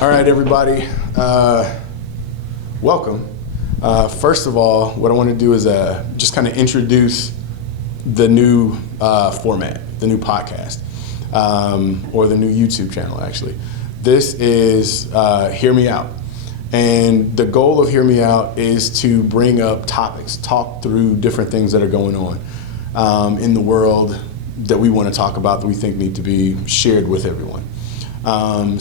All right, everybody. Welcome. First of all, what I want to do is just kind of introduce the new format, the new podcast, or the new YouTube channel, actually. This is Hear Me Out. And the goal of Hear Me Out is to bring up topics, talk through different things that are going on in the world that we want to talk about, that we think need to be shared with everyone. I'm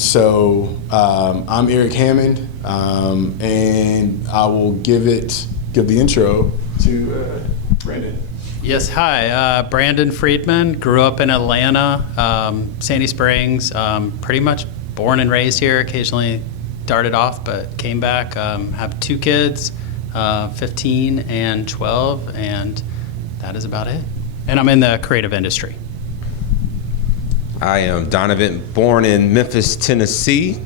Eric Hammond, and I will give the intro to Brandon. Yes, hi, Brandon Freidman, grew up in Atlanta, Sandy Springs, pretty much born and raised here, occasionally darted off, but came back, have two kids, 15 and 12, and that is about it. And I'm in the creative industry. I am Donnovant, born in Memphis, Tennessee.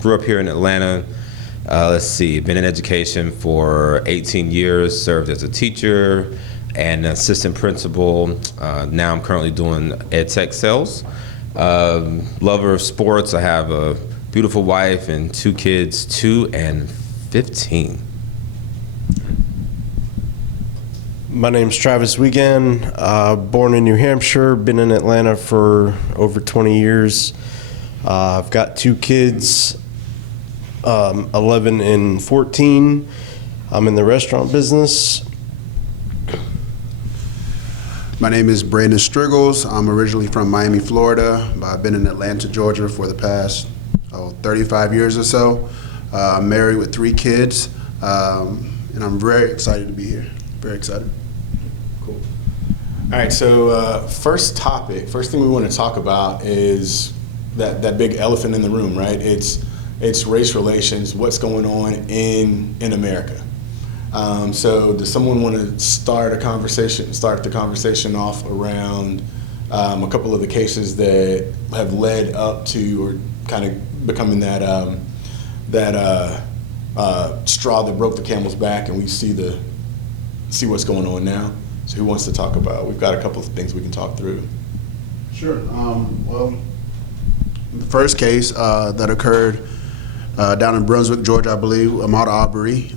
Grew up here in Atlanta. Been in education for 18 years, served as a teacher and assistant principal. Now I'm currently doing ed tech sales. Lover of sports. I have a beautiful wife and two kids, 2 and 15. My name's Travis Weigland, born in New Hampshire, been in Atlanta for over 20 years. I've got two kids, 11 and 14. I'm in the restaurant business. My name is Brandon Striggles. I'm originally from Miami, Florida, but I've been in Atlanta, Georgia for the past 35 years or so. I'm married with 3 kids, and I'm very excited to be here. Very excited. Cool. All right, so first thing we want to talk about is that big elephant in the room, right? It's race relations, what's going on in America. So does someone want to start the conversation off around a couple of the cases that have led up to or kind of becoming that straw that broke the camel's back, and we see what's going on now? So who wants to talk about? We've got a couple of things we can talk through. Sure. Well, the first case that occurred down in Brunswick, Georgia, I believe, Ahmaud Arbery.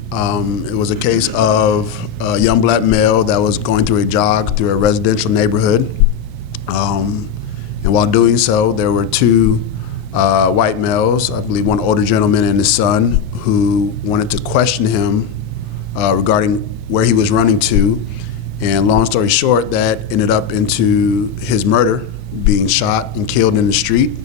It was a case of a young black male that was going through a jog through a residential neighborhood. And while doing so, there were 2 white males, I believe one older gentleman and his son, who wanted to question him regarding where he was running to. And long story short, that ended up into his murder, being shot and killed in the street.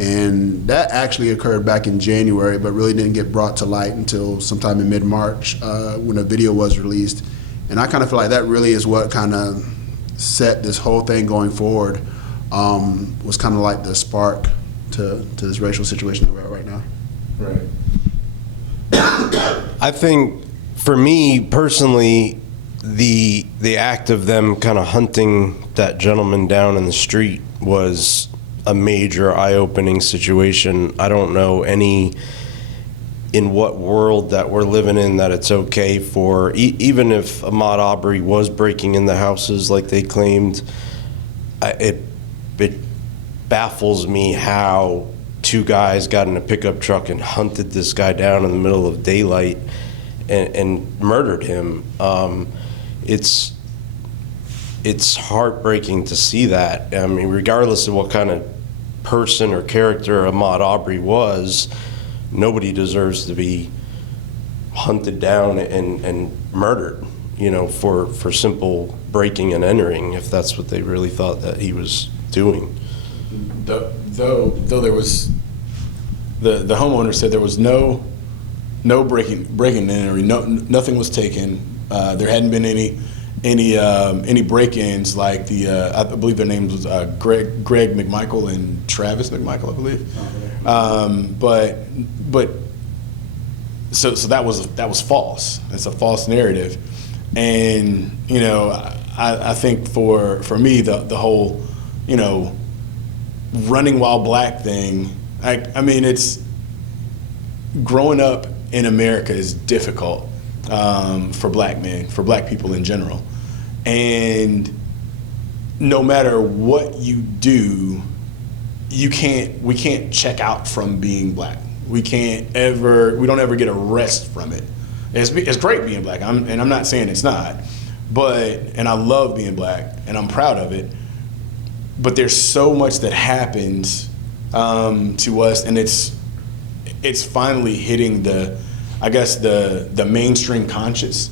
And that actually occurred back in January, but really didn't get brought to light until sometime in mid-March when a video was released. And I kind of feel like that really is what kind of set this whole thing going forward, was kind of like the spark to this racial situation that we're at right now. Right. I think for me personally, the act of them kind of hunting that gentleman down in the street was a major eye-opening situation. I don't know in what world that we're living in that it's okay for, even if Ahmaud Arbery was breaking in the houses like they claimed, it baffles me how 2 guys got in a pickup truck and hunted this guy down in the middle of daylight and murdered him. It's heartbreaking to see that. I mean, regardless of what kind of person or character Ahmaud Arbery was, nobody deserves to be hunted down and murdered, for simple breaking and entering, if that's what they really thought that he was doing. Though there was, the homeowner said there was no breaking and entering, nothing was taken. There hadn't been any break-ins like I believe their names was Greg McMichael and Travis McMichael, I believe. But so that was false. It's a false narrative, and I think for me the whole running while black thing. I mean, it's growing up in America is difficult for black men, for black people in general. And no matter what you do, we can't check out from being black. We don't ever get a rest from it. It's great being black, and I'm not saying it's not, and I love being black, and I'm proud of it, but there's so much that happens to us, and it's finally hitting the mainstream conscious,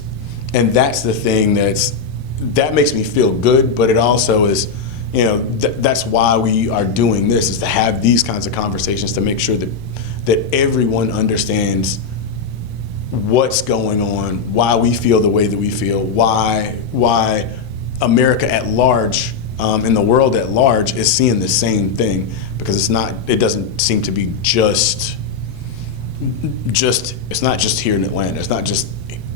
and that's the thing that makes me feel good, but it also is, that's why we are doing this, is to have these kinds of conversations to make sure that everyone understands what's going on, why we feel the way that we feel, why America at large and the world at large is seeing the same thing, because it doesn't seem to be just it's not just here in Atlanta, it's not just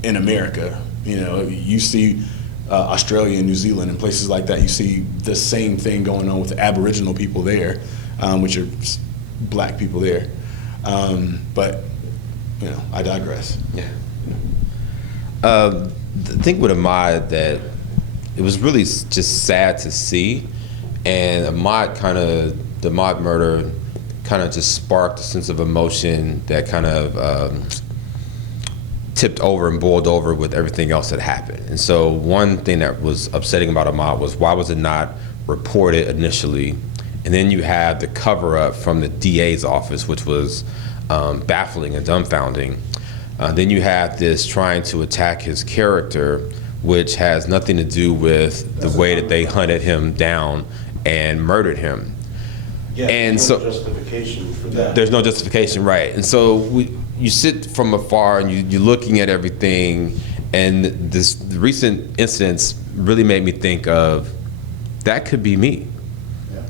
in America. You see Australia and New Zealand and places like that, you see the same thing going on with the Aboriginal people there, which are black people there. But I digress. Yeah. The thing with Ahmaud that it was really just sad to see, and the Ahmaud murder kind of just sparked a sense of emotion that kind of tipped over and boiled over with everything else that happened. And so one thing that was upsetting about Ahmaud was, why was it not reported initially? And then you have the cover-up from the DA's office, which was baffling and dumbfounding. Then you have this trying to attack his character, which has nothing to do with the way that they hunted him down and murdered him. Yeah, and there's so no justification for that. There's no justification, right? And so you sit from afar and you're looking at everything, and the recent incidents really made me think of, that could be me.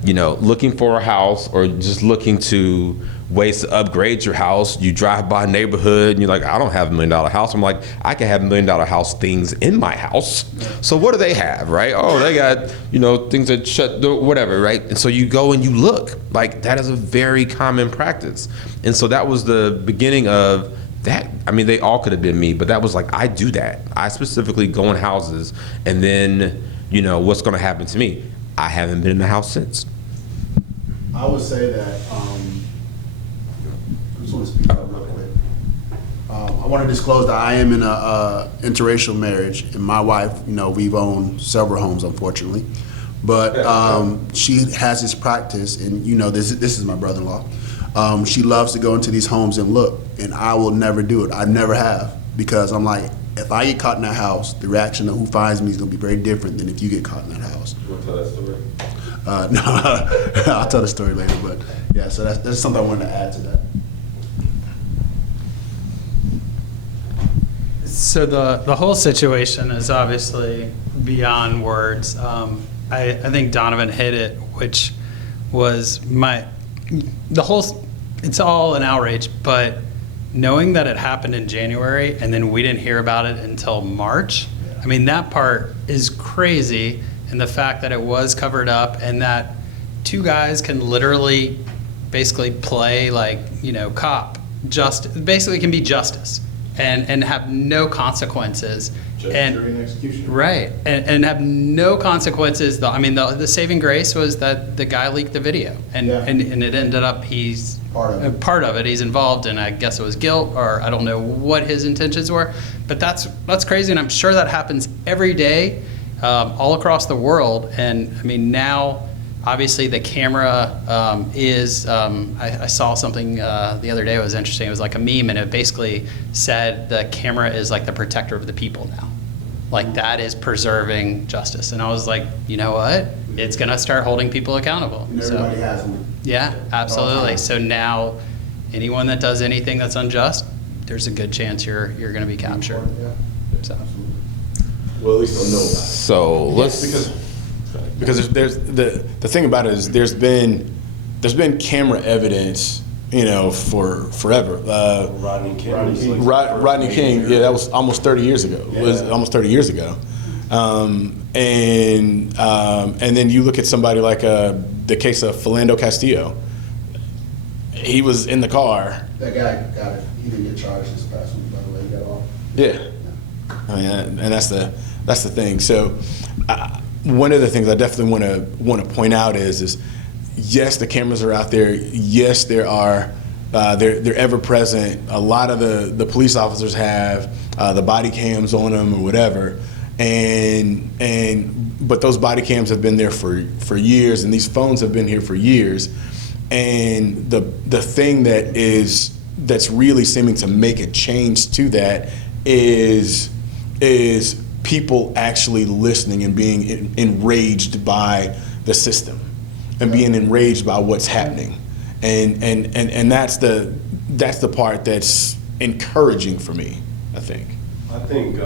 Looking for a house, or just looking to ways to upgrade your house. You drive by a neighborhood and you're like, I don't have $1 million house. I'm like, I can have $1 million house things in my house. So what do they have, right? Oh, they got, things that shut, whatever, right? And so you go and you look. Like, that is a very common practice. And so that was the beginning of that. I mean, they all could have been me, but that was like, I do that. I specifically go in houses, and then, what's going to happen to me? I haven't been in the house since. I would say that, I just want to speak up real quick. I want to disclose that I am in a interracial marriage, and my wife, we've owned several homes, unfortunately, but she has this practice, and this is my brother-in-law. She loves to go into these homes and look, and I will never do it. I never have, because I'm like, if I get caught in that house, the reaction of who finds me is going to be very different than if you get caught in that house. You want to tell that story? No, I'll tell the story later, but yeah, so that's something I wanted to add to that. So the whole situation is obviously beyond words. I think Donnovant hit it, which was it's all an outrage, but knowing that it happened in January and then we didn't hear about it until March, I mean, that part is crazy. And the fact that it was covered up, and that two guys can literally basically play like, cop, basically can be justice and have no consequences. Jury and execution. Right, and have no consequences. The saving grace was that the guy leaked the video, and it ended up he's part of it. He's involved, and I guess it was guilt, or I don't know what his intentions were. But that's crazy, and I'm sure that happens every day. All across the world, and I mean, now obviously the camera is, I saw something the other day that was interesting. It was like a meme, and it basically said the camera is like the protector of the people now. Like, that is preserving justice. And I was like, you know what? It's going to start holding people accountable. And everybody has them. Yeah, absolutely. So now anyone that does anything that's unjust, there's a good chance you're going to be captured. Yeah. So. Well, at least they'll know about it. So let's because there's the thing about it is there's been camera evidence, for forever. Rodney King. Rodney King, yeah, that was almost 30 years ago. Yeah. It was almost 30 years ago. And then you look at somebody like the case of Philando Castillo. He was in the car. That guy got it. He didn't get charged this past week, by the way. He got off. Yeah. I mean, and that's the thing. So, one of the things I definitely want to point out is yes, the cameras are out there. Yes, there are They're ever present. A lot of the police officers have the body cams on them or whatever, but those body cams have been there for years, and these phones have been here for years. And the thing that's really seeming to make a change to that is people actually listening and being enraged by the system and being enraged by what's happening. And that's the part that's encouraging for me, I think. I think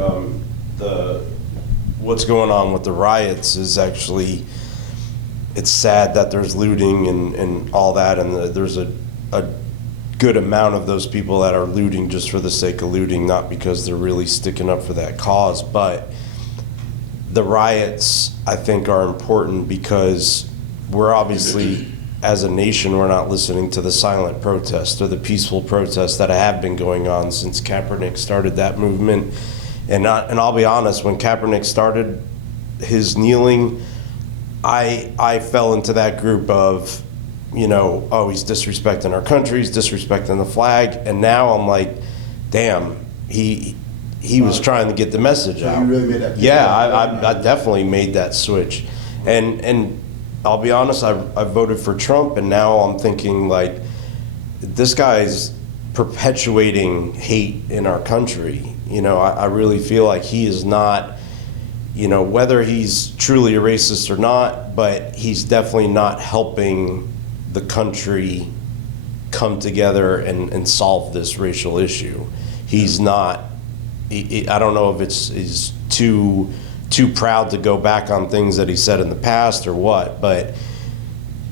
what's going on with the riots is actually, it's sad that there's looting and all that, and there's a good amount of those people that are looting just for the sake of looting, not because they're really sticking up for that cause. But the riots, I think, are important because we're obviously, as a nation, we're not listening to the silent protests or the peaceful protests that have been going on since Kaepernick started that movement. And I'll be honest, when Kaepernick started his kneeling, I fell into that group of, oh, he's disrespecting our country, he's disrespecting the flag, and now I'm like, damn, he was trying to get the message out. You really made that? Yeah, I definitely made that switch, and I'll be honest, I voted for Trump, and now I'm thinking, like, this guy's perpetuating hate in our country. I really feel like he is not, whether he's truly a racist or not, but he's definitely not helping the country come together and solve this racial issue. He's not, I don't know if he's too proud to go back on things that he said in the past or what, but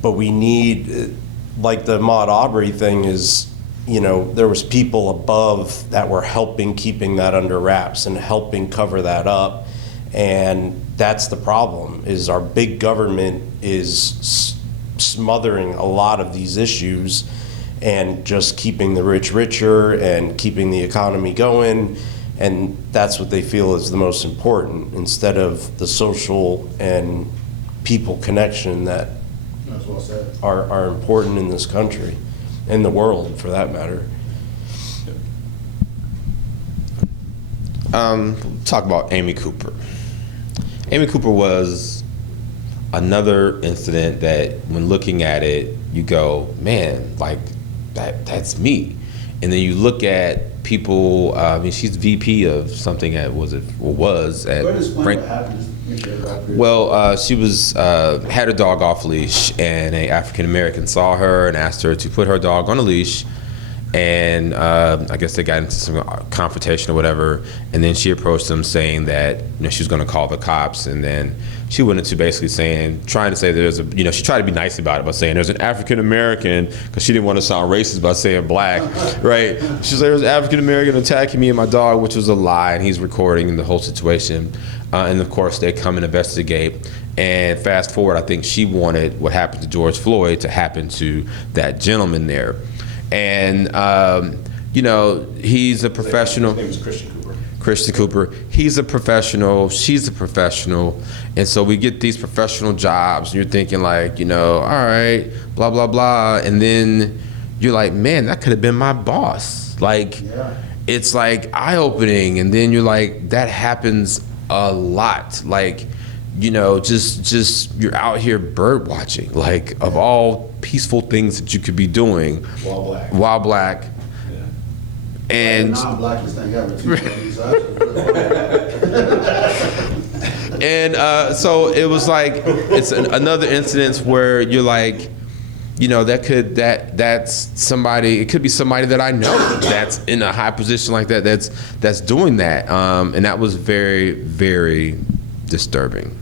we need, like the Ahmaud Arbery thing is, there was people above that were helping keeping that under wraps and helping cover that up, and that's the problem, is our big government is smothering a lot of these issues and just keeping the rich richer and keeping the economy going, and that's what they feel is the most important, instead of the social and people connection that That's well said. are important in this country, in the world for that matter. Talk about Amy Cooper. Amy Cooper was another incident that, when looking at it, you go, man, like that's me. And then you look at people. She's VP of something at was at What happened? Well, she was had her dog off leash, and an African American saw her and asked her to put her dog on a leash, and I guess they got into some confrontation or whatever, and then she approached them saying that she was going to call the cops, and then she went into basically trying to say there's she tried to be nice about it by saying there's an African American, because she didn't want to sound racist by saying black, right? She's like, there's an African American attacking me and my dog, which was a lie, and he's recording the whole situation. And of course, they come and investigate. And fast forward, I think she wanted what happened to George Floyd to happen to that gentleman there. And, he's a professional. His name is Christian Cooper. Christian Cooper. He's a professional. She's a professional. And so we get these professional jobs, and you're thinking like, all right, blah, blah, blah. And then you're like, man, that could have been my boss. Like, It's like eye-opening. And then you're like, that happens a lot. Like, just you're out here bird watching, like, of all peaceful things that you could be doing while black. Yeah. And non-blackest thing ever. and so it was like, it's another incident where you're like, that's somebody, it could be somebody that I know that's in a high position like that, that's doing that. And that was very, very disturbing.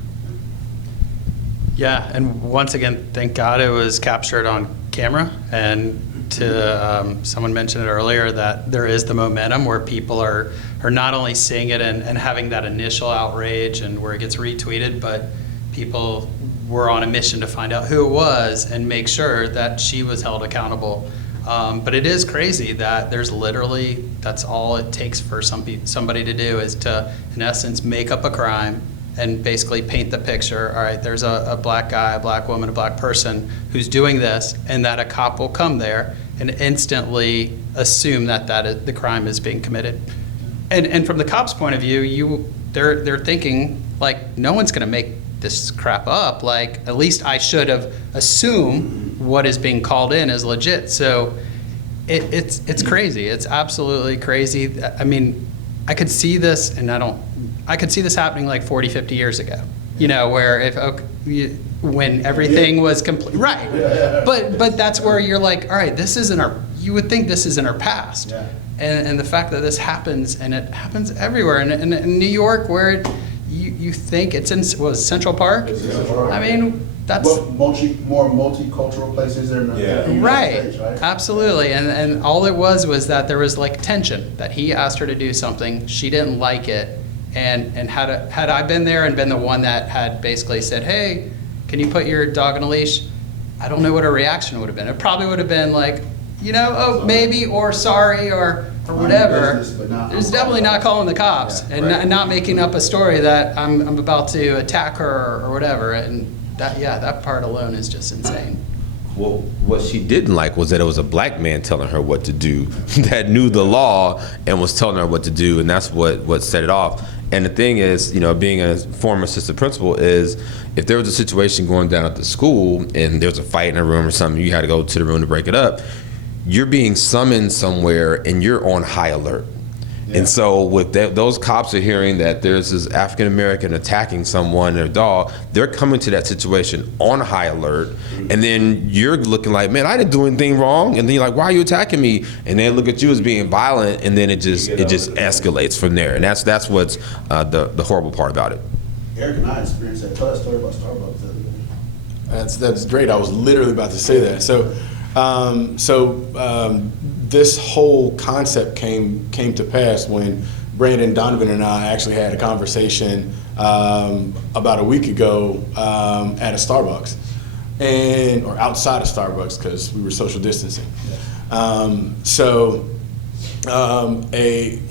Yeah, and once again, thank God it was captured on camera. And to someone mentioned it earlier, that there is the momentum where people are not only seeing it and having that initial outrage and where it gets retweeted, but people were on a mission to find out who it was and make sure that she was held accountable. But it is crazy that there's literally, that's all it takes for somebody to do, is to, in essence, make up a crime and basically paint the picture. All right, there's a black guy, a black woman, a black person who's doing this, and that a cop will come there and instantly assume that the crime is being committed. And from the cops' point of view, they're thinking, like, no one's going to make this crap up. Like, at least I should have assumed what is being called in is legit. So it's crazy. It's absolutely crazy. I mean, I could see this, and I could see this happening like 40, 50 years ago. You know, where when everything was complete, right? But that's where you're like, all right, this isn't our. You would think this is in our past. Yeah. And the fact that this happens, and it happens everywhere, and in New York, where you think it's in Central Park. I mean, that's more multicultural places in the United States, right? Absolutely, and all it was that there was like tension, that he asked her to do something, she didn't like it, and had I been there and been the one that had basically said, hey, can you put your dog on a leash? I don't know what her reaction would have been. It probably would have been like, you know, oh, maybe, or sorry, or whatever. There's definitely not calling the cops, and not making up a story that I'm about to attack her or whatever. And that part alone is just insane. Well, what she didn't like was that it was a black man telling her what to do, that knew the law and was telling her what to do, and that's what set it off. And the thing is, you know, being a former assistant principal, is if there was a situation going down at the school and there was a fight in a room or something, you had to go to the room to break it up, you're being summoned somewhere and you're on high alert. Yeah. And so with those cops are hearing that there's this African American attacking someone, their dog, they're coming to that situation on high alert. Mm-hmm. And then you're looking like, man, I didn't do anything wrong. And then you're like, why are you attacking me? And they look at you as being violent, and then it just escalates from there. And that's what's the horrible part about it. Eric and I experienced that. Tell that story about Starbucks the other day. That's great. I was literally about to say that. This whole concept came to pass when Brandon, Donovan, and I actually had a conversation about a week ago at a Starbucks, or outside of Starbucks, because we were social distancing.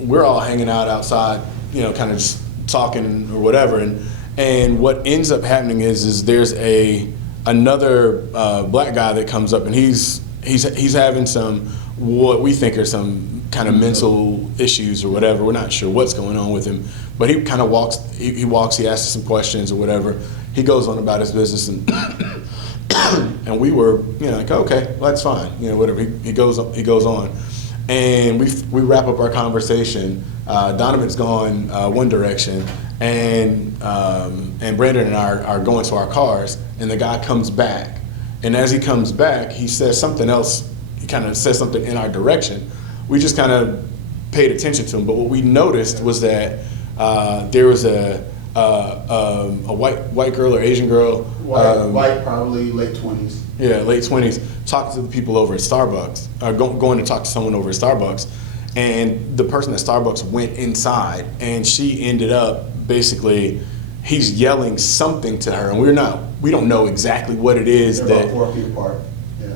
We're all hanging out outside, you know, kind of just talking or whatever, and what ends up happening is there's another black guy that comes up, and he's having some, what we think are some kind of mental issues or whatever. We're not sure what's going on with him, but he kind of walks, he asks us some questions or whatever. He goes on about his business, and and we were, you know, like, okay, well, that's fine, you know, whatever. He goes on, and we wrap up our conversation. Donovan's gone one direction, and Brandon and I are going to our cars, and the guy comes back. And as he comes back, he says something else. He kind of says something in our direction. We just kind of paid attention to him. But what we noticed was that there was a white girl or Asian girl. White, probably late 20s. Yeah, late 20s, talking to the people over at Starbucks, going to talk to someone over at Starbucks. And the person at Starbucks went inside, and she ended up basically, he's yelling something to her, and we don't know exactly what it is. They're about 4 feet apart. Yeah.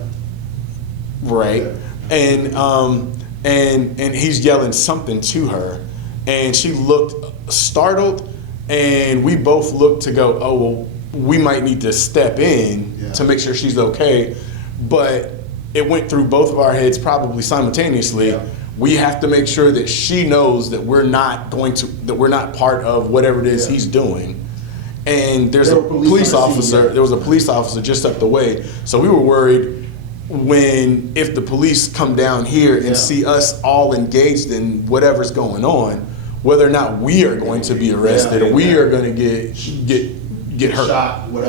Right. Yeah. And he's yelling something to her, and she looked startled, and we both looked to go, oh, well, we might need to step in to make sure she's okay. But it went through both of our heads probably simultaneously. Yeah. We have to make sure that she knows that we're not part of whatever it is he's doing. And there's a police officer. There was a police officer just up the way. So we were worried if the police come down here and see us all engaged in whatever's going on, whether or not we are going to be arrested or we are going to get hurt,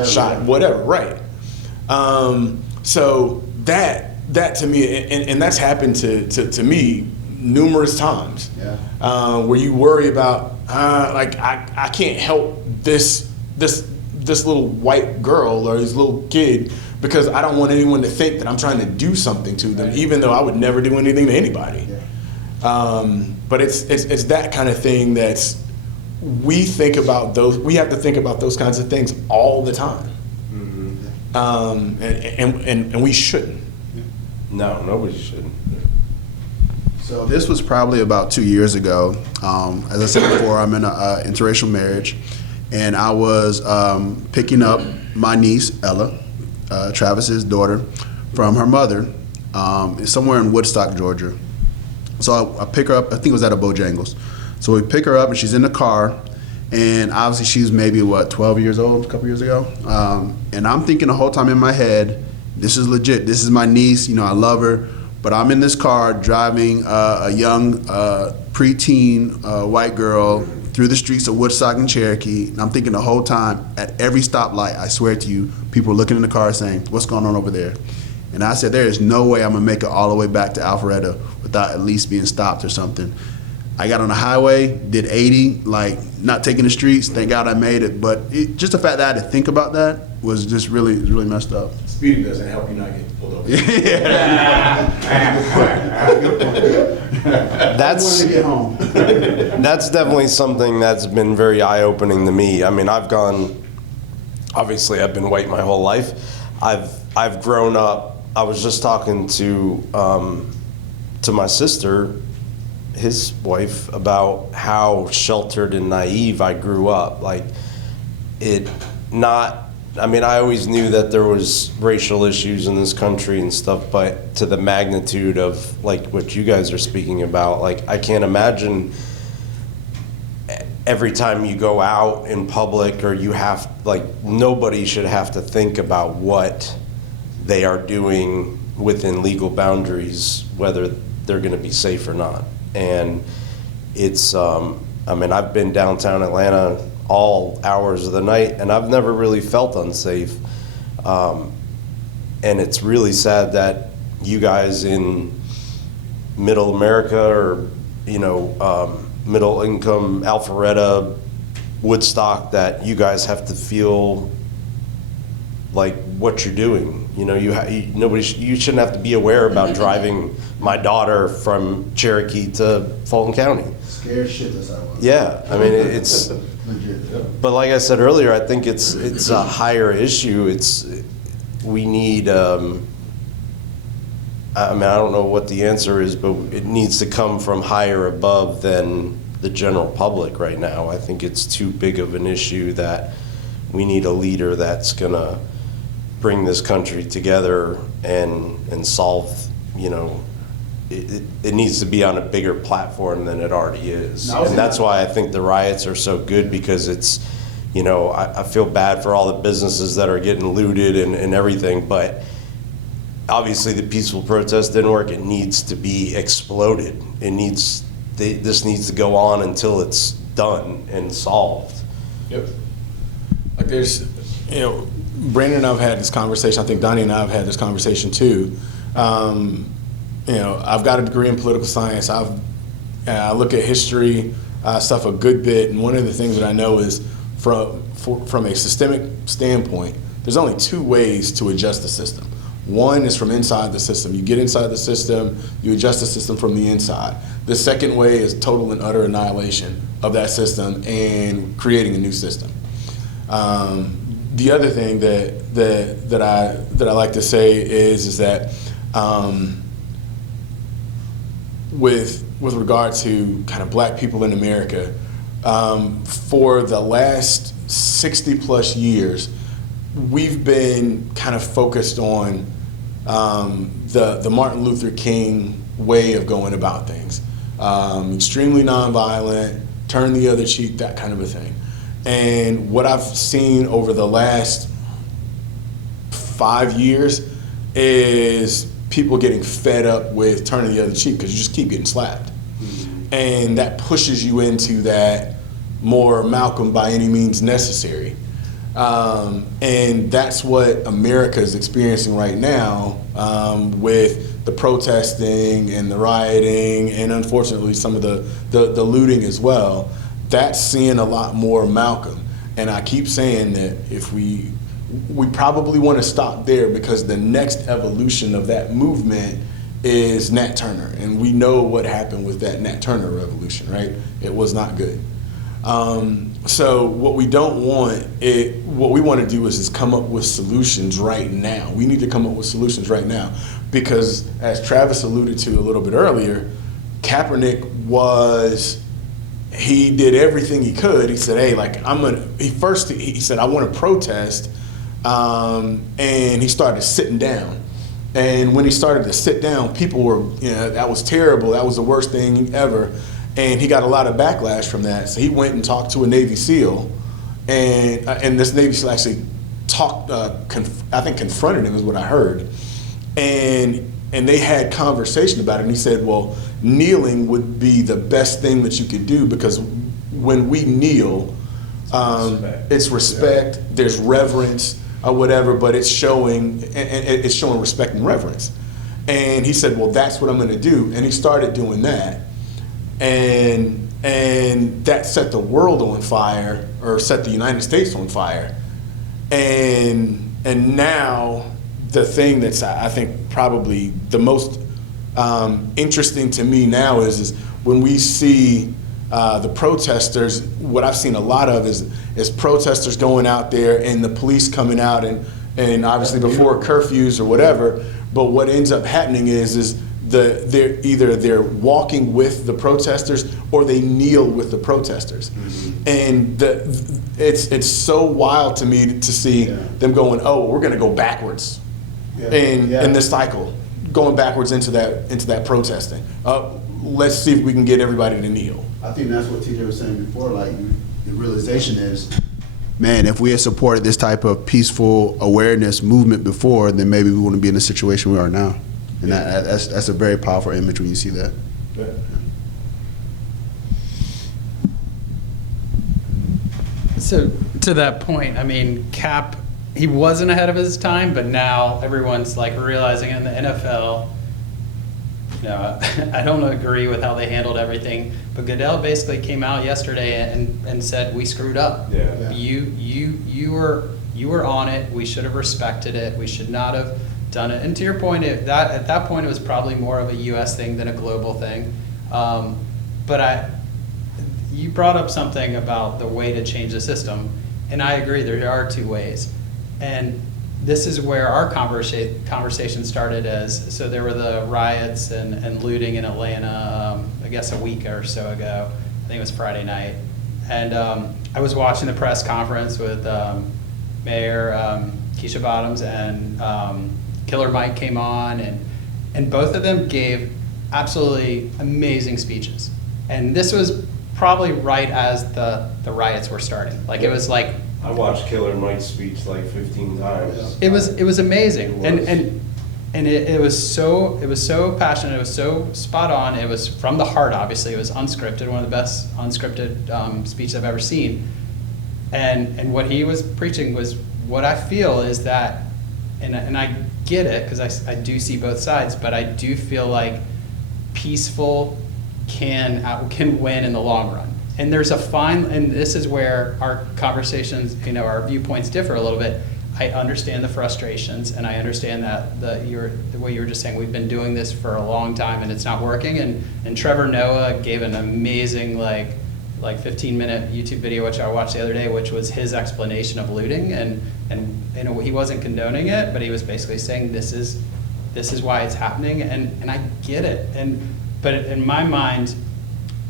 shot, whatever. Right. So that to me, and that's happened to me numerous times. Yeah. Where you worry about like I can't help this little white girl or this little kid because I don't want anyone to think that I'm trying to do something to them, even though I would never do anything to anybody. Yeah. But it's that kind of thing we have to think about those kinds of things all the time. Mm-hmm. And we shouldn't. No, nobody shouldn't. So this was probably about 2 years ago. As I said before, I'm in an interracial marriage, and I was picking up my niece, Ella, Travis's daughter, from her mother It's somewhere in Woodstock, Georgia. So I pick her up. I think it was at a Bojangles. So we pick her up, and she's in the car. And obviously, she's maybe 12 years old, a couple years ago. And I'm thinking the whole time in my head, this is legit. This is my niece. I love her. But I'm in this car driving a young preteen white girl through the streets of Woodstock and Cherokee. And I'm thinking the whole time, at every stoplight, I swear to you, people are looking in the car saying, "What's going on over there?" And I said, there is no way I'm going to make it all the way back to Alpharetta without at least being stopped or something. I got on the highway, did 80, not taking the streets. Thank God I made it. But just the fact that I had to think about that was just really messed up. Speeding doesn't help you not get pulled over. That's to get home. That's definitely something that's been very eye-opening to me. I mean, obviously I've been white my whole life. I've grown up. I was just talking to my sister, his wife, about how sheltered and naive I grew up. I always knew that there was racial issues in this country and stuff, but to the magnitude of what you guys are speaking about, I can't imagine every time you go out in public or nobody should have to think about what they are doing within legal boundaries, whether they're going to be safe or not. And it's, I've been downtown Atlanta all hours of the night, and I've never really felt unsafe. And it's really sad that you guys in middle America or, middle income Alpharetta, Woodstock, that you guys have to feel like what you're doing. You shouldn't have to be aware about driving my daughter from Cherokee to Fulton County. Scared shitless I was. Yeah, it's legit. But like I said earlier, I think it's a higher issue. We need. I don't know what the answer is, but it needs to come from higher above than the general public right now. I think it's too big of an issue that we need a leader that's gonna bring this country together and solve, it needs to be on a bigger platform than it already is. And that's why I think the riots are so good, because it's, I feel bad for all the businesses that are getting looted and everything, but obviously the peaceful protest didn't work. It needs to be exploded. This needs to go on until it's done and solved. Yep. There's, Brandon and I have had this conversation. I think Donnie and I have had this conversation too. I've got a degree in political science. I look at history stuff a good bit, and one of the things that I know is from a systemic standpoint, there's only two ways to adjust the system. One is from inside the system. You get inside the system, you adjust the system from the inside. The second way is total and utter annihilation of that system and creating a new system. The other thing that I like to say is that with regard to kind of black people in America, for the last 60 plus years, we've been kind of focused on the Martin Luther King way of going about things. Extremely nonviolent, turn the other cheek, that kind of a thing. And what I've seen over the last 5 years is people getting fed up with turning the other cheek because you just keep getting slapped. And that pushes you into that more Malcolm by any means necessary. And that's what America is experiencing right now with the protesting and the rioting and unfortunately some of the looting as well. That's seeing a lot more Malcolm. And I keep saying that if we probably want to stop there, because the next evolution of that movement is Nat Turner. And we know what happened with that Nat Turner revolution, right? It was not good. So what we don't want, what we want to do is come up with solutions right now. We need to come up with solutions right now, because as Travis alluded to a little bit earlier, Kaepernick he did everything he could. He said, hey, he said, I want to protest. And he started sitting down. And when he started to sit down, people were, that was terrible. That was the worst thing ever. And he got a lot of backlash from that. So he went and talked to a Navy SEAL, and this Navy SEAL actually confronted him, is what I heard. And they had conversation about it. And he said, well, kneeling would be the best thing that you could do, because when we kneel, it's respect, there's reverence or whatever, but it's showing respect and reverence. And he said, well, that's what I'm going to do. And he started doing that. And that set the world on fire, or set the United States on fire. And now the thing that's, I think, probably the most interesting to me now is when we see the protesters. What I've seen a lot of is protesters going out there and the police coming out and obviously before curfews or whatever. But what ends up happening is they're walking with the protesters, or they kneel with the protesters. Mm-hmm. And it's so wild to me to see them going, oh, we're going to go backwards in this cycle, going backwards into that protesting. Let's see if we can get everybody to kneel. I think that's what TJ was saying before. Like, the realization is, man, if we had supported this type of peaceful awareness movement before, then maybe we wouldn't be in the situation we are now. And that's a very powerful image when you see that. Yeah. So to that point, I mean, Cap, he wasn't ahead of his time, but now everyone's like realizing in the NFL, I don't agree with how they handled everything, but Goodell basically came out yesterday and said, we screwed up. Yeah. You were on it. We should have respected it. We should not have done it. And to your point, at that point, it was probably more of a U.S. thing than a global thing. But you brought up something about the way to change the system, and I agree. There are two ways, and this is where our conversation started. So there were the riots and looting in Atlanta, I guess a week or so ago. I think it was Friday night, and I was watching the press conference with Mayor Keisha Bottoms and Killer Mike came on, and both of them gave absolutely amazing speeches. And this was probably right as the riots were starting. Like, it was like, I watched Killer Mike's speech like 15 times. It was amazing. It was. And it was so passionate, it was so spot on, it was from the heart. Obviously, it was unscripted, one of the best unscripted speeches I've ever seen. And what he was preaching was what I feel is that, and I get it, because I do see both sides, but I do feel like peaceful can win in the long run. And there's a fine, and this is where our conversations, our viewpoints differ a little bit. I understand the frustrations, and I understand that the way you were just saying, we've been doing this for a long time and it's not working. And Trevor Noah gave an amazing like 15-minute YouTube video, which I watched the other day, which was his explanation of looting, and he wasn't condoning it, but he was basically saying this is why it's happening, and I get it. But in my mind,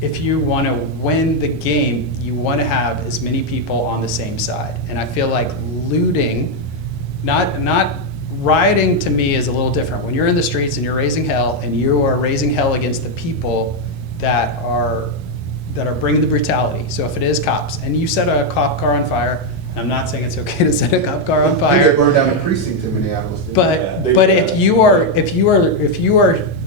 if you want to win the game, you want to have as many people on the same side. And I feel like looting, not rioting, to me is a little different. When you're in the streets and you're raising hell, and you are raising hell against the people that are bringing the brutality. So if it is cops, and you set a cop car on fire, and I'm not saying it's okay to set a cop car on fire. They burned down a precinct in Minneapolis. But if you are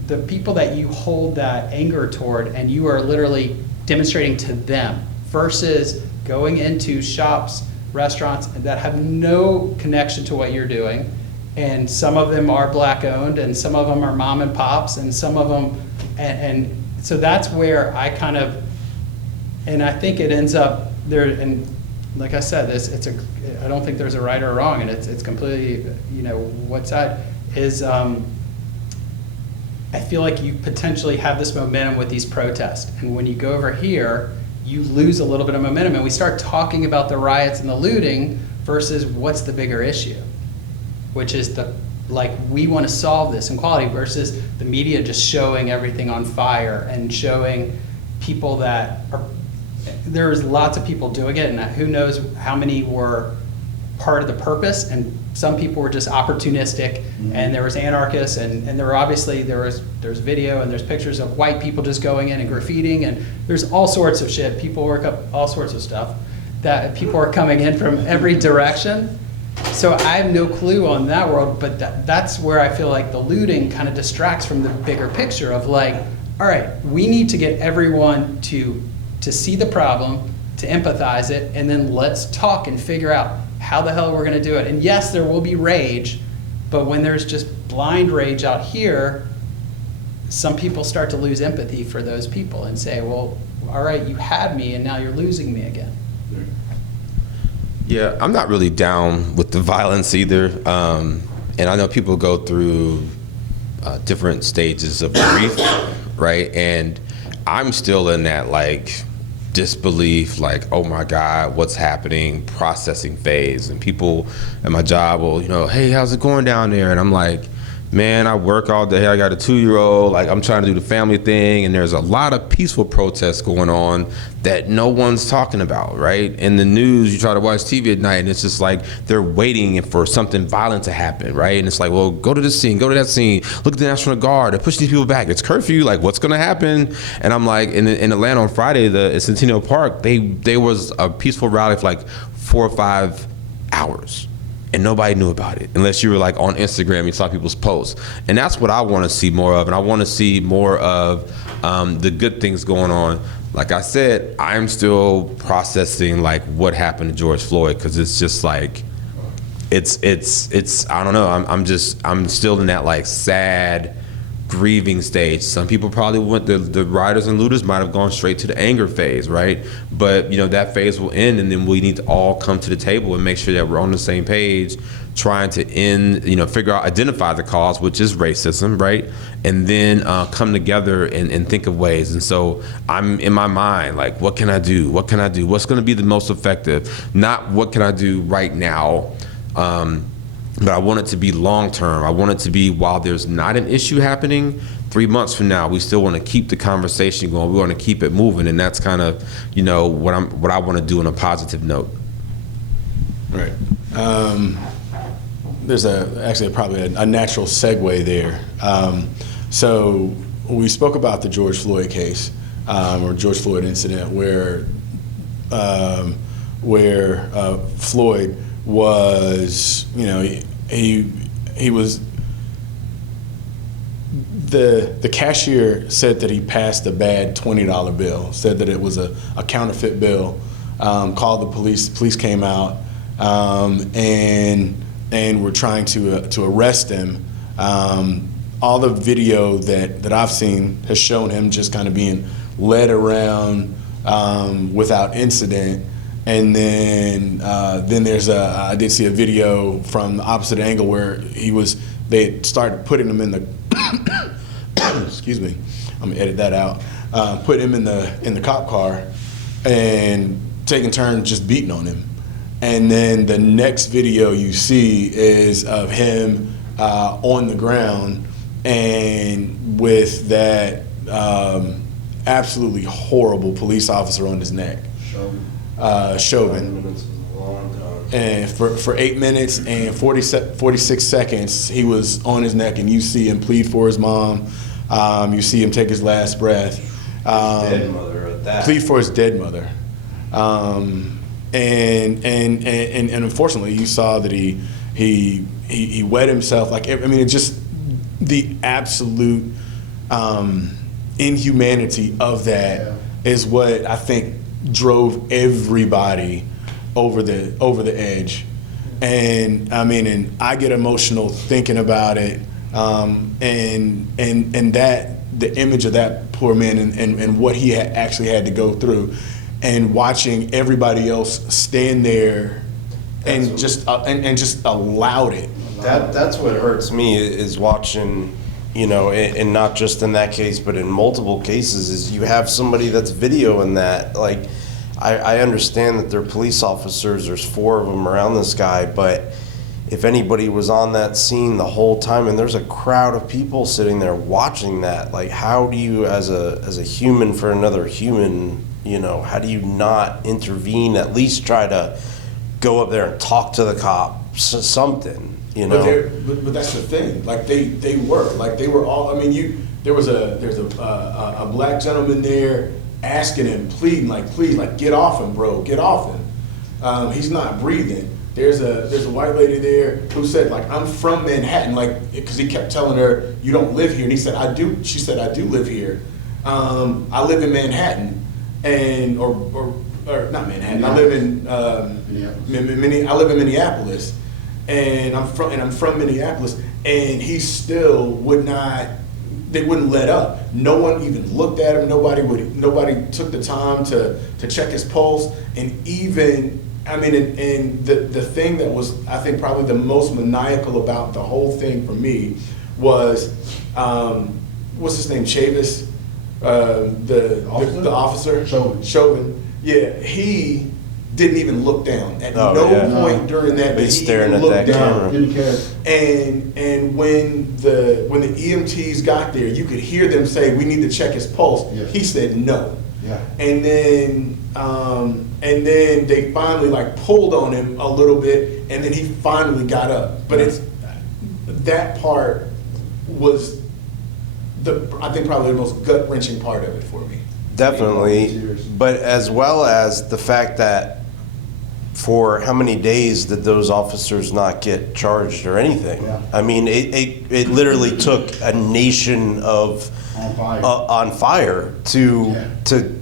the people that you hold that anger toward, and you are literally demonstrating to them, versus going into shops, restaurants that have no connection to what you're doing, and some of them are black owned, and some of them are mom and pops, and some of them, and so that's where I kind of, and I think it ends up there. And like I said, I don't think there's a right or a wrong, and it's completely, what side is. I feel like you potentially have this momentum with these protests, and when you go over here, you lose a little bit of momentum, and we start talking about the riots and the looting versus what's the bigger issue, which is we want to solve this inequality, versus the media just showing everything on fire and showing people that are, there's lots of people doing it, and who knows how many were part of the purpose, and some people were just opportunistic, and there was anarchists, and there were obviously there's video and there's pictures of white people just going in and graffitiing, and there's all sorts of shit. People work up all sorts of stuff that people are coming in from every direction. So I have no clue on that world, but that's where I feel like the looting kind of distracts from the bigger picture of like, all right, we need to get everyone to see the problem, to empathize it, and then let's talk and figure out how the hell we're going to do it. And yes, there will be rage, but when there's just blind rage out here, some people start to lose empathy for those people and say, well, all right, you had me and now you're losing me again. Yeah, I'm not really down with the violence either. And I know people go through different stages of grief, right? And I'm still in that like disbelief, like, oh my God, what's happening, processing phase. And people at my job will, hey, how's it going down there? And I'm like, man, I work all day. I got a 2-year-old. Like, I'm trying to do the family thing. And there's a lot of peaceful protests going on that no one's talking about, right? In the news, you try to watch TV at night, and it's just like they're waiting for something violent to happen, right? And it's like, well, go to this scene, go to that scene, look at the National Guard, they're pushing these people back. It's curfew, like, what's gonna happen? And I'm like, in Atlanta on Friday, at Centennial Park, there was a peaceful rally for like 4 or 5 hours. And nobody knew about it unless you were like on Instagram, you saw people's posts. And that's what I want to see more of. And I want to see more of the good things going on. Like I said, I'm still processing like what happened to George Floyd, because it's just like, it's I don't know. I'm still in that like sad, grieving stage. Some people probably the rioters and looters might have gone straight to the anger phase, right? But that phase will end, and then we need to all come to the table and make sure that we're on the same page, trying to end, identify the cause, which is racism, right? And then come together and think of ways. And so I'm in my mind like, what can I do? What can I do? What's going to be the most effective? Not what can I do right now? But I want it to be long term. I want it to be, while there's not an issue happening, 3 months from now, we still want to keep the conversation going. We want to keep it moving, and that's kind of, what I want to do on a positive note. Right. There's probably a natural segue there. So we spoke about the George Floyd case, or George Floyd incident, where Floyd was, he was, the cashier said that he passed a bad $20 bill, said that it was a counterfeit bill, called the police came out, and were trying to arrest him. All the video that I've seen has shown him just kind of being led around without incident. And then there's I did see a video from the opposite angle where they started putting him in the excuse me, I'm gonna edit that out. Put him in the cop car and taking turns just beating on him. And then the next video you see is of him on the ground and with that absolutely horrible police officer on his neck. Chauvin. And for 8 minutes and 46 seconds, he was on his neck, and you see him plead for his mom. You see him take his last breath. Dead mother at that. Plead for his dead mother. And unfortunately, you saw that he wet himself. Like, I mean, it's just the absolute inhumanity of that is what I think drove everybody over the edge. And I mean, and I get emotional thinking about it, and that the image of that poor man and what he actually had to go through, and watching everybody else stand there and just allowed it. That's what hurts me, is watching, and not just in that case, but in multiple cases, is you have somebody that's videoing that. Like, I understand that they're police officers, there's 4 of them around this guy, but if anybody was on that scene the whole time, and there's a crowd of people sitting there watching that, like, how do you, as a human for another human, how do you not intervene, at least try to go up there and talk to the cop, something, you know. But that's the thing. Like they were all. I mean, there's a black gentleman there asking him, pleading, like, please, like, get off him, bro, get off him. He's not breathing. There's a white lady there who said, like, I'm from Manhattan, like, because he kept telling her, you don't live here, and he said, I do. She said, I do live here. I live in Manhattan, and or not Manhattan. I live in Minneapolis, and I'm from Minneapolis, and he still would not. They wouldn't let up. No one even looked at him. Nobody took the time to check his pulse, and even. I mean, and the thing that was, I think, probably the most maniacal about the whole thing for me was, what's his name, Chavis, the officer, Chauvin. Yeah, he didn't even look down at no point during that. He's staring at that camera. Didn't care. And when the EMTs got there, you could hear them say, "We need to check his pulse." Yes. He said no. Yeah. And then they finally like pulled on him a little bit, and then he finally got up. But that part was I think probably the most gut-wrenching part of it for me. Definitely, but as well as the fact that for how many days did those officers not get charged or anything? Yeah. I mean, it literally took a nation of on fire to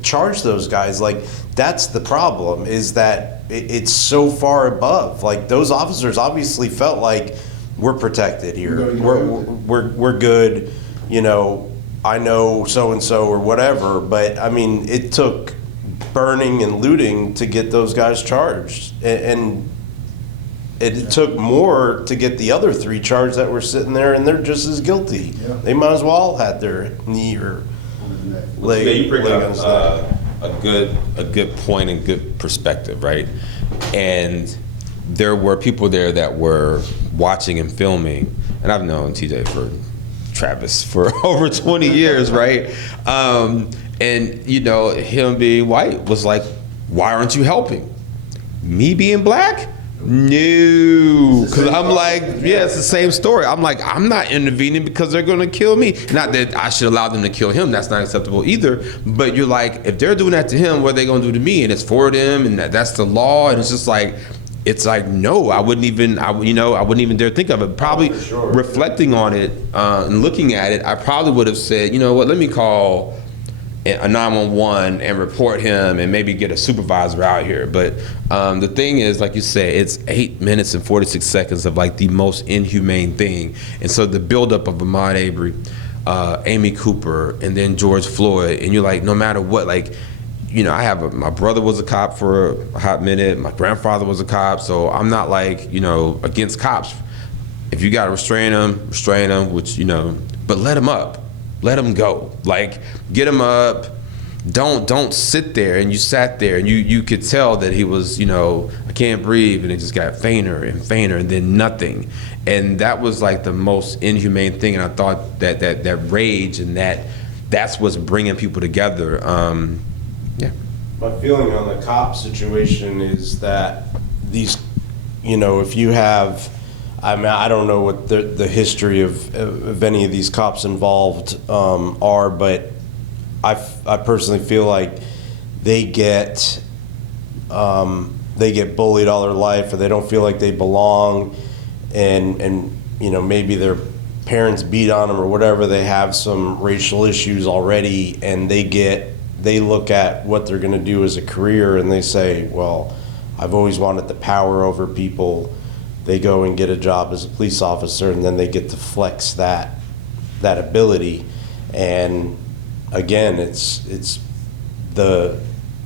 charge those guys. Like, that's the problem, is that it's so far above. Like, those officers obviously felt like, we're protected here. We're good. You know, I know so-and-so or whatever, but I mean, it took burning and looting to get those guys charged. And it took more to get the other 3 charged that were sitting there, and they're just as guilty. Yeah. They might as well have had their knee or leg. Yeah, you bring leg up on his neck. a good point and good perspective, right? And there were people there that were watching and filming, and I've known TJ Travis for over 20 years, right? And you know, him being white was like, why aren't you helping? Me being black? No, because I'm like, yeah, it's the same story. I'm like, I'm not intervening because they're gonna kill me. Not that I should allow them to kill him. That's not acceptable either. But you're like, if they're doing that to him, what are they gonna do to me? And it's for them, and that's the law. And it's just like, no, I wouldn't even dare think of it. Probably reflecting on it and looking at it, I probably would have said, you know what, let me call a 911 and report him and maybe get a supervisor out here. But the thing is, like you said, it's 8 minutes and 46 seconds of like the most inhumane thing. And so the buildup of Ahmaud Arbery, Amy Cooper, and then George Floyd, and you're like, no matter what, like, you know, my brother was a cop for a hot minute. My grandfather was a cop, so I'm not like, you know, against cops. If you got to restrain them, which, you know, but let them up, let them go. Like, get them up. Don't sit there. And you sat there, and you could tell that he was, you know, I can't breathe, and it just got fainter and fainter, and then nothing. And that was like the most inhumane thing. And I thought that rage and that's what's bringing people together. Yeah. My feeling on the cop situation is that these, you know, if you have, I mean, I don't know what the history of any of these cops involved are, but I personally feel like they get bullied all their life, or they don't feel like they belong, and you know, maybe their parents beat on them or whatever. They have some racial issues already, and they look at what they're going to do as a career, and they say, well, I've always wanted the power over people. They go and get a job as a police officer, and then they get to flex that ability. And again, it's the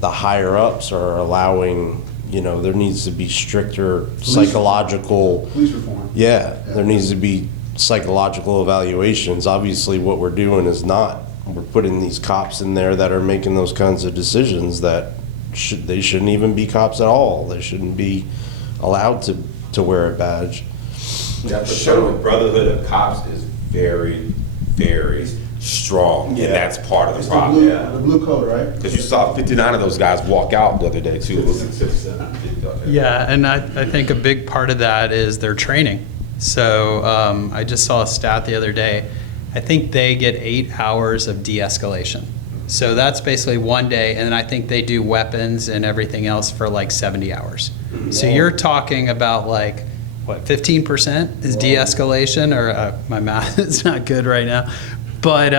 higher ups are allowing, you know, there needs to be stricter psychological police reform. Yeah, there needs to be psychological evaluations. Obviously, what we're doing is not. We're putting these cops in there that are making those kinds of decisions that they shouldn't even be cops at all. They shouldn't be allowed to wear a badge. Yeah, the brotherhood of cops is very, very strong, and that's part of the It's problem. the blue code, right? Because you saw 59 of those guys walk out the other day too. Yeah, and I think a big part of that is their training. So I just saw a stat the other day. I think they get 8 hours of de-escalation. So that's basically one day, and then I think they do weapons and everything else for like 70 hours. So you're talking about like, what, 15% is de-escalation, or my math is not good right now. But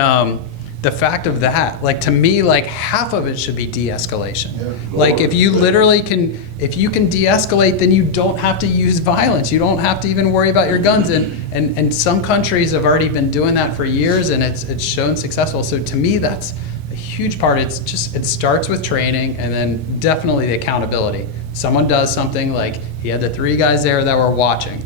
the fact of that, like, to me, like, half of it should be de-escalation. Like, if you literally can, if you can de-escalate, then you don't have to use violence. You don't have to even worry about your guns. And some countries have already been doing that for years, and it's shown successful. So to me, that's a huge part. It's just, it starts with training, and then definitely the accountability. Someone does something, like he had the 3 guys there that were watching.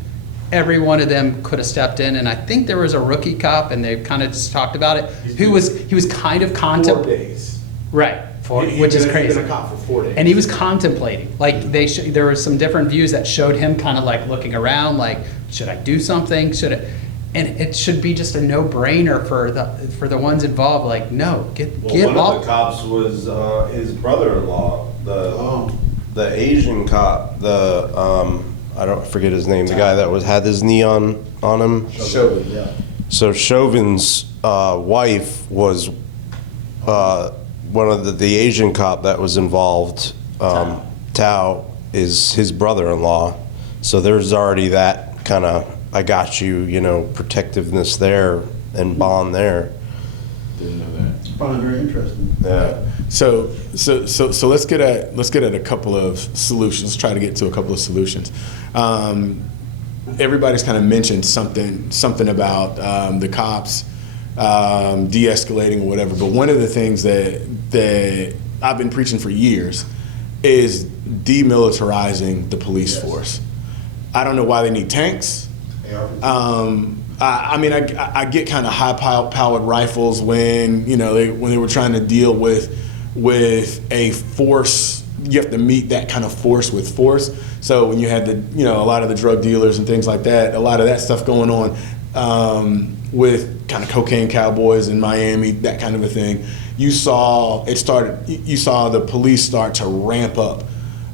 Every one of them could have stepped in, and I think there was a rookie cop, and they kind of just talked about it. He was kind of 4 days. right, which is crazy. He's been a cop for 4 days. And he was contemplating. Like there were some different views that showed him kind of like looking around, like, should I do something? Should I? And it should be just a no-brainer for the ones involved. Like, no, get One off. of the cops was his brother-in-law, the Asian cop, I forget his name, the guy that had his knee on him. Chauvin, yeah. So Chauvin's wife was one of the Asian cop that was involved. Tao is his brother-in-law. So there's already that kind of, I got you, protectiveness there and bond there. Didn't know that. Probably very interesting. Yeah. So let's get at a couple of solutions. Let's try to get to a couple of solutions. Everybody's kind of mentioned something about the cops de-escalating or whatever. But one of the things that I've been preaching for years is demilitarizing the police force. I don't know why they need tanks. I mean, I get kind of high-powered rifles when they were trying to deal with a force. You have to meet that kind of force with force. So when you had a lot of the drug dealers and things like that, a lot of that stuff going on with kind of cocaine cowboys in Miami, that kind of a thing. You saw the police start to ramp up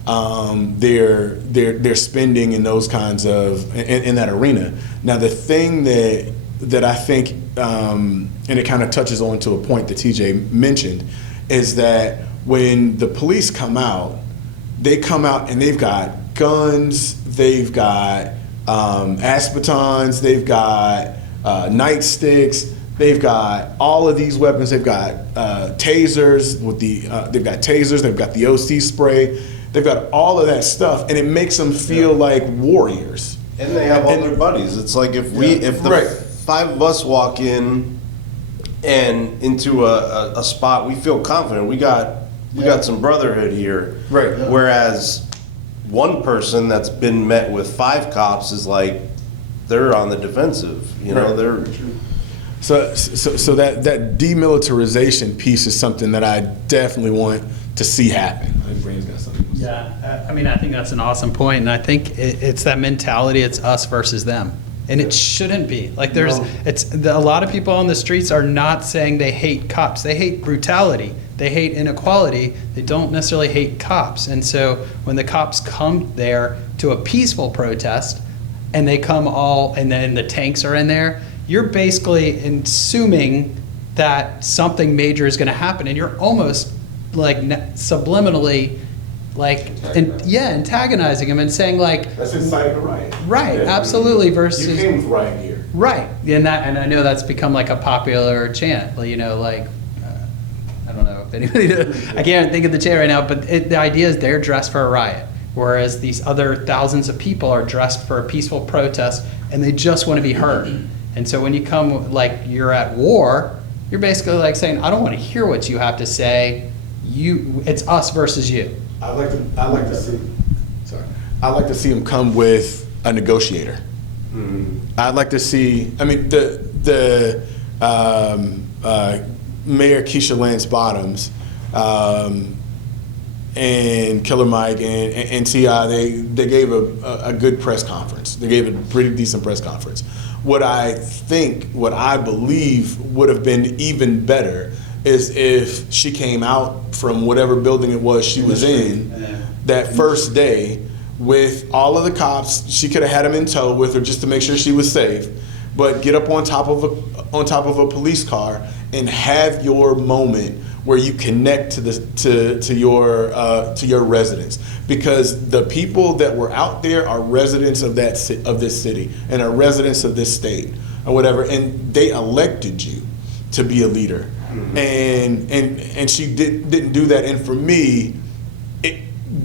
their spending in those kinds of in that arena. Now the thing that I think and it kind of touches on to a point that TJ mentioned is that when the police come out, they come out and they've got guns, they've got asbatons, they've got nightsticks, they've got all of these weapons. They've got tasers they've got tasers, they've got the OC spray, they've got all of that stuff, and it makes them feel like warriors. And they have all their buddies. It's like if the 5 of us walk in and into a spot, we feel confident. We got some brotherhood here. Right. Yeah. Whereas one person that's been met with 5 cops is like, they're on the defensive. They're. So that demilitarization piece is something that I definitely want to see happen. I think Brain's got something. Yeah, I mean, I think that's an awesome point, and I think it's that mentality. It's us versus them, and it shouldn't be. Like, a lot of people on the streets are not saying they hate cops. They hate brutality. They hate inequality. They don't necessarily hate cops. And so when the cops come there to a peaceful protest, and they come and then the tanks are in there, you're basically assuming that something major is going to happen, and you're almost like subliminally, like, antagonizing them and saying, like, That's inciting a riot. Right, absolutely. Versus you came with riot gear. Right, and I know that's become like a popular chant. I don't know if anybody. I can't think of the chant right now, but the idea is they're dressed for a riot, whereas these other thousands of people are dressed for a peaceful protest, and they just want to be heard. And so when you come like you're at war, you're basically like saying, I don't want to hear what you have to say. It's us versus you. I like to see him come with a negotiator. I'd like to see. I mean, the Mayor Keisha Lance Bottoms and Killer Mike and T.I. They gave a good press conference. They gave a pretty decent press conference. What I believe would have been even better is if she came out from whatever building it was she was in that first day with all of the cops. She could have had them in tow with her just to make sure she was safe, but get up on top of a police car and have your moment where you connect to your residents, because the people that were out there are residents of this city and are residents of this state or whatever, and they elected you to be a leader. And she didn't do that. And for me,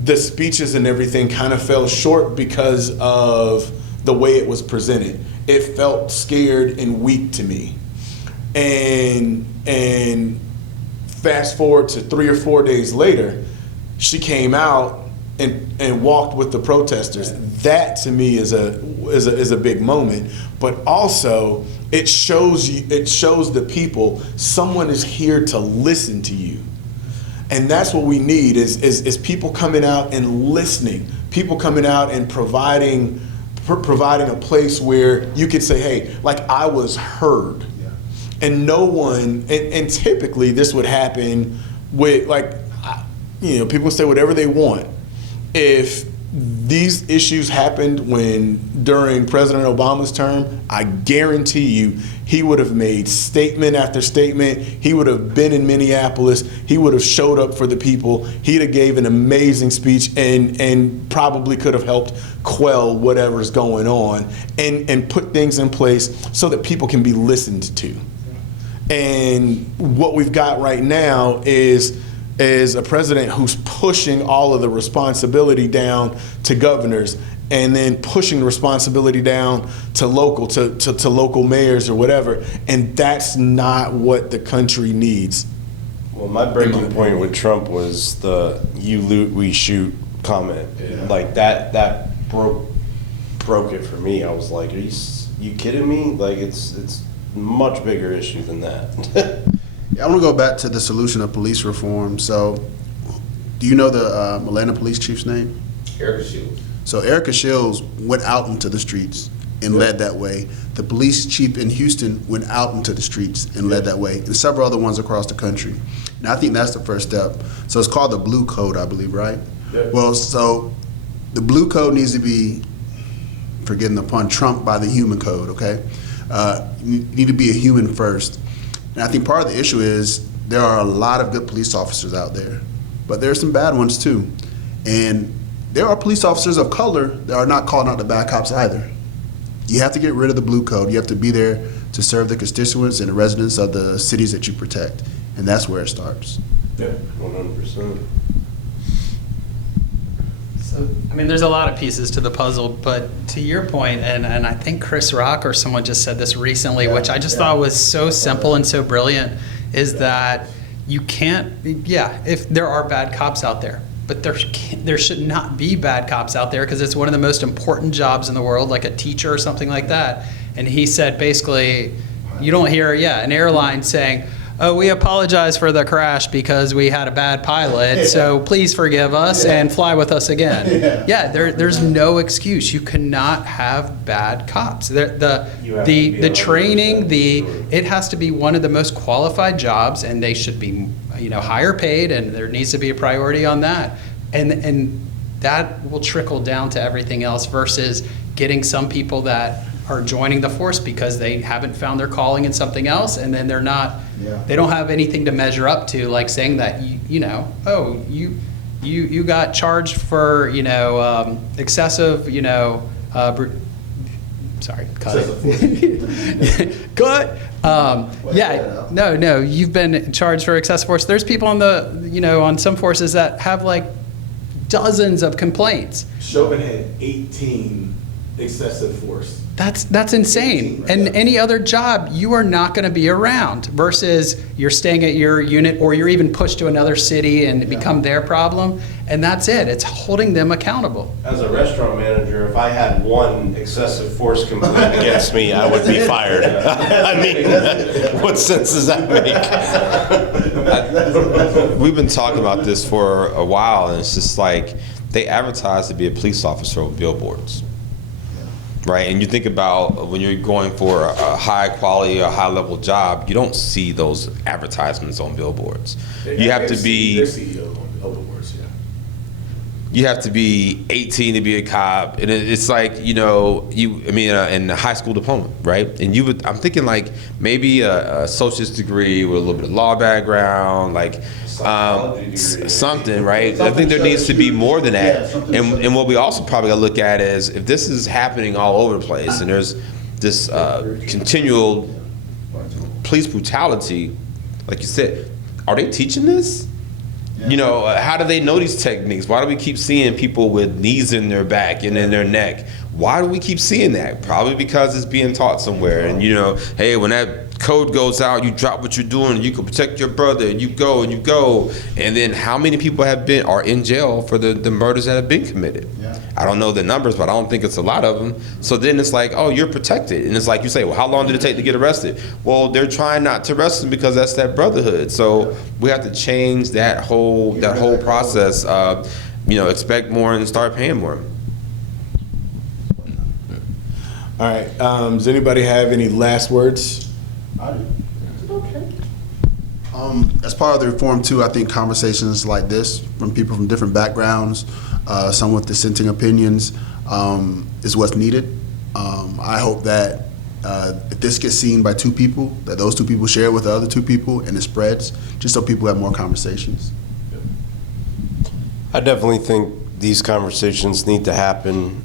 the speeches and everything kind of fell short because of the way it was presented. It felt scared and weak to me. And fast forward to 3 or 4 days later, she came out and walked with the protesters. That to me is a big moment. But also it shows the people someone is here to listen to you. And that's what we need is people coming out and listening, people coming out and providing a place where you could say, hey, like, I was heard. Yeah. And no one, and typically this would happen with, like, people say whatever they want. If these issues happened during President Obama's term, I guarantee you he would have made statement after statement. He would have been in Minneapolis. He would have showed up for the people. He'd have gave an amazing speech and probably could have helped quell whatever's going on and put things in place so that people can be listened to. And what we've got right now is a president who's pushing all of the responsibility down to governors, and then pushing the responsibility down to local mayors or whatever. And that's not what the country needs. Well, my breaking point with Trump was the "you loot, we shoot" comment. Yeah. Like that broke it for me. I was like, "Are you kidding me?" Like it's a much bigger issue than that. I want to go back to the solution of police reform. So, do you know the Atlanta police chief's name? Erica Shields. So Erica Shields went out into the streets and led that way. The police chief in Houston went out into the streets and led that way, and several other ones across the country. And I think that's the first step. So it's called the Blue Code, I believe, right? Yeah. Well, so the Blue Code needs to be, forgetting the pun, trumped by the human code, okay? You need to be a human first. And I think part of the issue is there are a lot of good police officers out there, but there are some bad ones too. And there are police officers of color that are not calling out the bad cops either. You have to get rid of the Blue Code. You have to be there to serve the constituents and the residents of the cities that you protect. And that's where it starts. Yeah, 100%. So, I mean, there's a lot of pieces to the puzzle, but to your point, and I think Chris Rock or someone just said this recently, which I just thought was so simple and so brilliant, is that you can't, if there are bad cops out there, but there should not be bad cops out there because it's one of the most important jobs in the world, like a teacher or something like that. And he said basically, you don't hear, an airline saying, oh, we apologize for the crash because we had a bad pilot, so please forgive us and fly with us again. There's no excuse. You cannot have bad cops. The training, it has to be one of the most qualified jobs, and they should be higher paid, and there needs to be a priority on that. And that will trickle down to everything else versus getting some people that are joining the force because they haven't found their calling in something else, and then they don't have anything to measure up to, like saying that you got charged for excessive sorry, cut it. Good. No, you've been charged for excessive force. There's people on on some forces that have like dozens of complaints. Chauvin had 18 excessive force. That's insane. And any other job, you are not going to be around versus you're staying at your unit or you're even pushed to another city and become their problem. And that's it. It's holding them accountable. As a restaurant manager, if I had one excessive force complaint against me, I would be fired. I mean, what sense does that make? We've been talking about this for a while, and it's just like they advertise to be a police officer with billboards. right? And you think about when you're going for a high quality or high level job, you don't see those advertisements on billboards. You have to be. You have to be 18 to be a cop, and it's like, in a high school diploma, right? And I'm thinking like maybe a associate's degree with a little bit of law background, like something, right? I think there needs to be more than that. And what we also probably got to look at is if this is happening all over the place, and there's this continual police brutality, like you said, are they teaching this? How do they know these techniques? Why do we keep seeing people with knees in their back and in their neck? Why do we keep seeing that? Probably because it's being taught somewhere. And, hey, when that code goes out, you drop what you're doing, and you can protect your brother, and you go. And then how many people are in jail for the murders that have been committed? Yeah. I don't know the numbers, but I don't think it's a lot of them. So then it's like, oh, you're protected. And it's like you say, well, how long did it take to get arrested? Well, they're trying not to arrest them because that's that brotherhood. So we have to change that whole process. Expect more and start paying more. All right. Does anybody have any last words? I do. Okay. As part of the reform too, I think conversations like this from people from different backgrounds, some with dissenting opinions, is what's needed. I hope that if this gets seen by two people, that those two people share it with the other two people and it spreads, just so people have more conversations. I definitely think these conversations need to happen.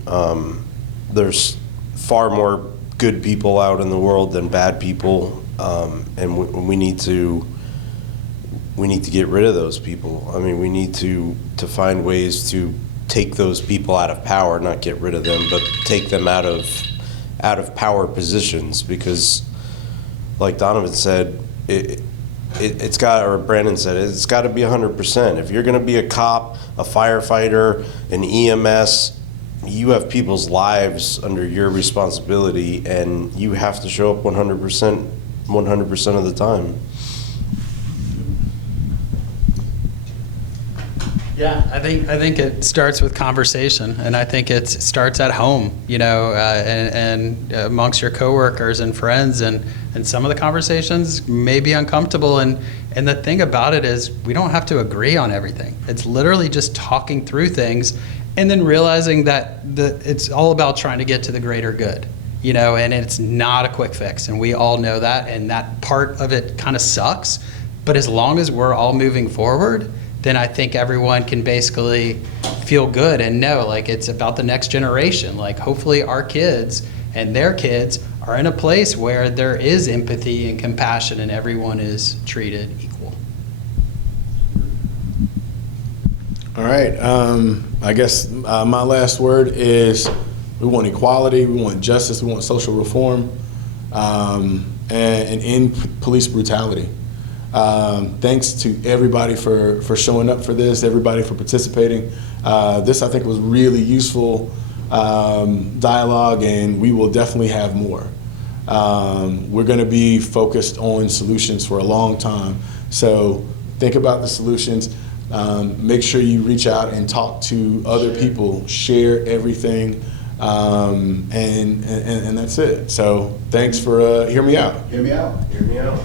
There's far more good people out in the world than bad people, and we need to get rid of those people. I mean, we need to find ways to take those people out of power, not get rid of them, but take them out of power positions, because like Donnovant said, Brandon said, it's got to be 100%. If you're going to be a cop, a firefighter, an EMS, you have people's lives under your responsibility, and you have to show up 100% of the time. Yeah, I think it starts with conversation, and I think it starts at home, and amongst your coworkers and friends, and some of the conversations may be uncomfortable, and the thing about it is we don't have to agree on everything. It's literally just talking through things, and then realizing that it's all about trying to get to the greater good, and it's not a quick fix, and we all know that, and that part of it kind of sucks, but as long as we're all moving forward, then I think everyone can basically feel good and know, like, it's about the next generation. Like, hopefully our kids and their kids are in a place where there is empathy and compassion and everyone is treated equal. All right. I guess my last word is we want equality, we want justice, we want social reform, and end police brutality. Thanks to everybody for showing up for this, everybody for participating. This, I think, was really useful dialogue, and we will definitely have more. We're going to be focused on solutions for a long time. So think about the solutions. Make sure you reach out and talk to other people, share everything, and that's it. So thanks for Hear Me Out. Hear me out. Hear me out.